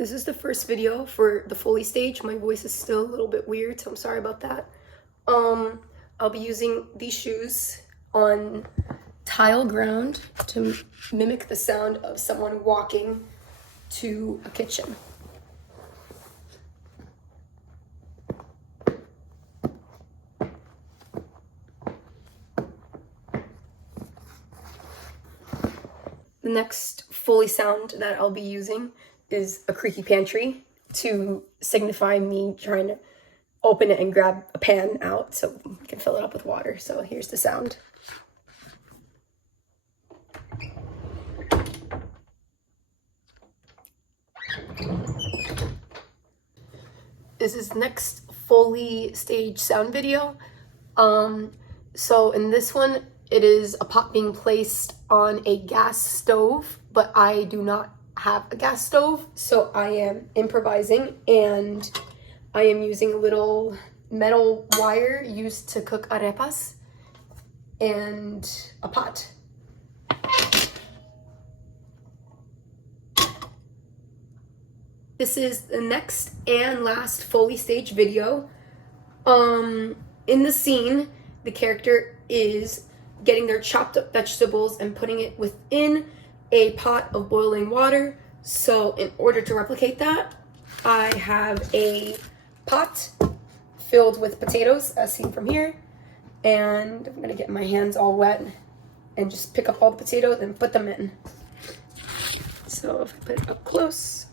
This is the first video for the Foley stage. My voice is still a little bit weird, so I'm sorry about that. I'll be using these shoes on tile ground to mimic the sound of someone walking to a kitchen. The next Foley sound that I'll be using is a creaky pantry to signify me trying to open it and grab a pan out so we can fill it up with water. So here's the sound. This is the next Foley stage sound video. So in this one, it is a pot being placed on a gas stove, but I do not have a gas stove, so I am improvising, and I am using a little metal wire used to cook arepas and a pot. This is the next and last Foley stage video. In the scene, the character is getting their chopped up vegetables and putting it within a pot of boiling water. So in order to replicate that, I have a pot filled with potatoes, as seen from here, and I'm gonna get my hands all wet and just pick up all the potatoes and put them in. So if I put it up close,